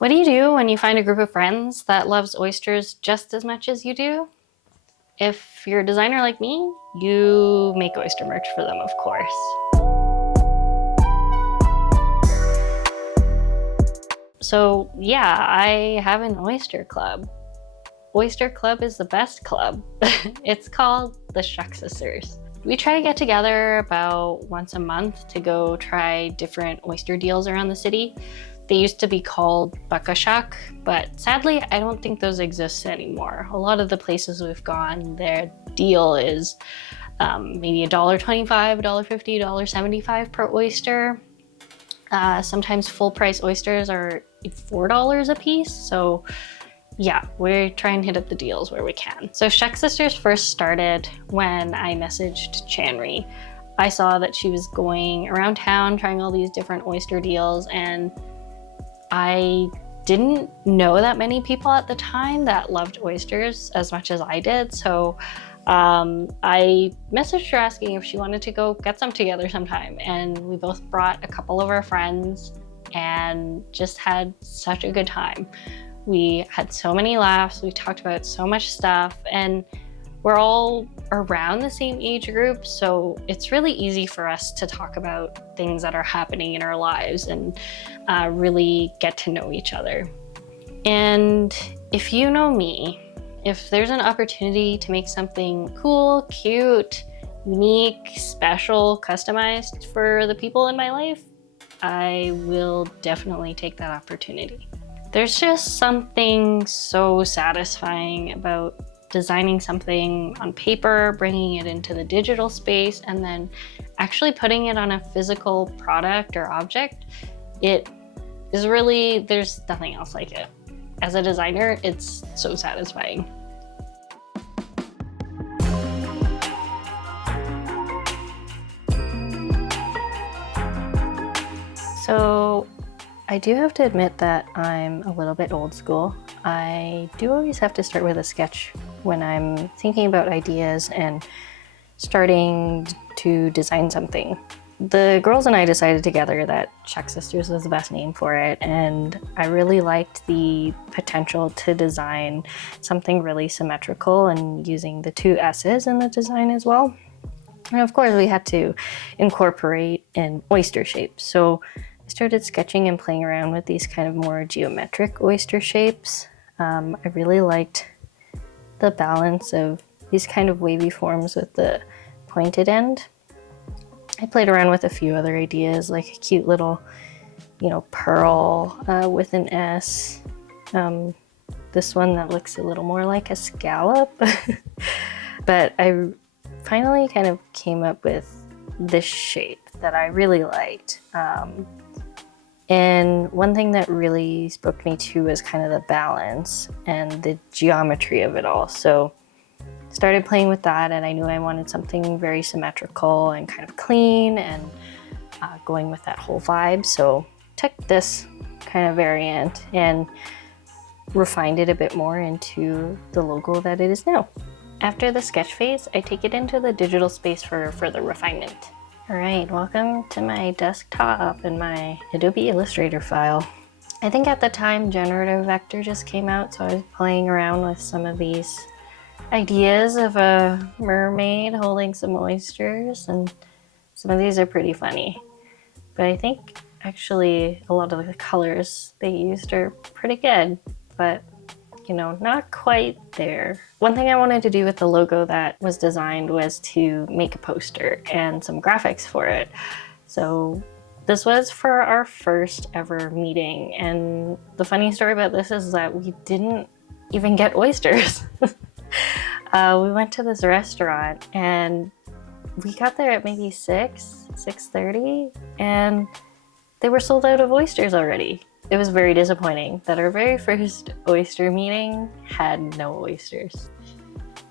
What do you do when you find a group of friends that loves oysters just as much as you do? If you're a designer like me, you make oyster merch for them, of course. So yeah, I have an oyster club. Oyster Club is the best club. It's called the Sisters. We try to get together about once a month to go try different oyster deals around the city. They used to be called Bakashak, but sadly, I don't think those exist anymore. A lot of the places we've gone, their deal is maybe $1.25, $1.50, $1.75 per oyster. Sometimes full price oysters are $4 a piece. So yeah, we try and hit up the deals where we can. So Sisters first started when I messaged Chanri. I saw that she was going around town trying all these different oyster deals, and I didn't know that many people at the time that loved oysters as much as I did. So I messaged her asking if she wanted to go get some together sometime. And we both brought a couple of our friends and just had such a good time. We had so many laughs, we talked about so much stuff, and we're all around the same age group, so it's really easy for us to talk about things that are happening in our lives and really get to know each other. And if you know me, if there's an opportunity to make something cool, cute, unique, special, customized for the people in my life, I will definitely take that opportunity. There's just something so satisfying about designing something on paper, bringing it into the digital space, and then actually putting it on a physical product or object. It is really, there's nothing else like it. As a designer, it's so satisfying. So I do have to admit that I'm a little bit old school. I do always have to start with a sketch when I'm thinking about ideas and starting to design something. The girls and I decided together that Sisters was the best name for it, and I really liked the potential to design something really symmetrical and using the two S's in the design as well. And of course we had to incorporate an oyster shape. So I started sketching and playing around with these kind of more geometric oyster shapes. I really liked the balance of these kind of wavy forms with the pointed end. I played around with a few other ideas, like a cute little, pearl with an S. This one that looks a little more like a scallop. But I finally kind of came up with this shape that I really liked. And one thing that really spoke to me too was kind of the balance and the geometry of it all. So started playing with that, and I knew I wanted something very symmetrical and kind of clean and going with that whole vibe. So took this kind of variant and refined it a bit more into the logo that it is now. After the sketch phase, I take it into the digital space for further refinement. All right, welcome to my desktop and my Adobe Illustrator file. I think at the time Generative Vector just came out, so I was playing around with some of these ideas of a mermaid holding some oysters, and some of these are pretty funny. But I think actually a lot of the colors they used are pretty good, but not quite there. One thing I wanted to do with the logo that was designed was to make a poster and some graphics for it. So this was for our first ever meeting, and the funny story about this is that we didn't even get oysters. We went to this restaurant and we got there at maybe 6:30, and they were sold out of oysters already. It was very disappointing that our very first oyster meeting had no oysters.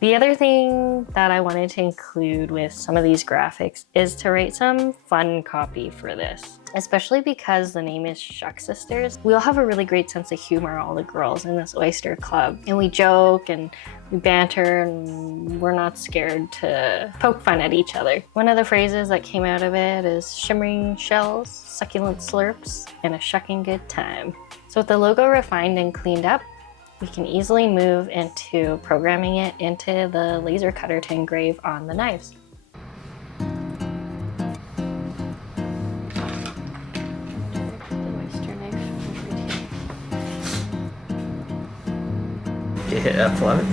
The other thing that I wanted to include with some of these graphics is to write some fun copy for this, especially because the name is Sisters. We all have a really great sense of humor, all the girls in this oyster club, and we joke and we banter and we're not scared to poke fun at each other. One of the phrases that came out of it is shimmering shells, succulent slurps, and a shucking good time. So with the logo refined and cleaned up, we can easily move into programming it into the laser cutter to engrave on the knives. You hit F11?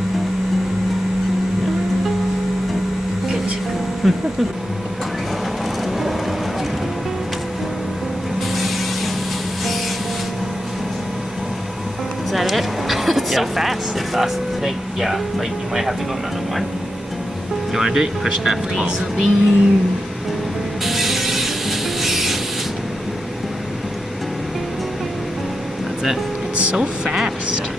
Good to go. Is that it? It's so fast. It's fast. I think, yeah, like you might have to go another one. You want to do it? Push F12. Laser beam. That's it. It's so fast.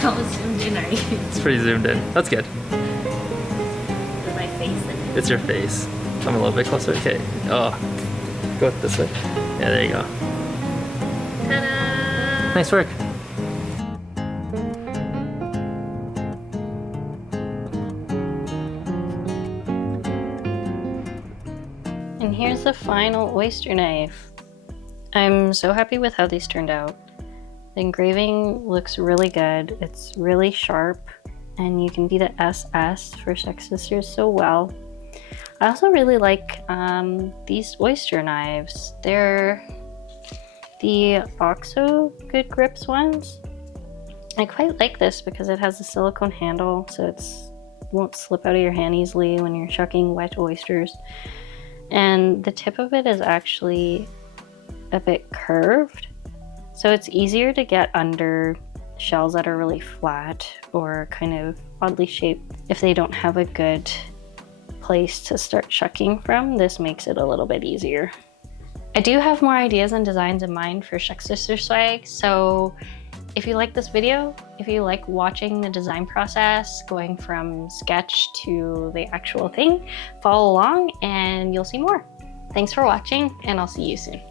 That was zoomed in, are you? It's pretty zoomed in. That's good. With my face in it. It's your face. Come a little bit closer. Okay. Oh. Go this way. Yeah, there you go. Ta-da! Nice work. And here's the final oyster knife. I'm so happy with how these turned out. The engraving looks really good. It's really sharp, and you can do the SS for Sex Sisters so well. I also really like these oyster knives. They're the OXO Good Grips ones. I quite like this because it has a silicone handle, so it won't slip out of your hand easily when you're shucking wet oysters. And the tip of it is actually a bit curved, so it's easier to get under shells that are really flat or kind of oddly shaped. If they don't have a good place to start shucking from, this makes it a little bit easier. I do have more ideas and designs in mind for Sex Sister swag, so if you like this video, if you like watching the design process, going from sketch to the actual thing, follow along and you'll see more. Thanks for watching, and I'll see you soon.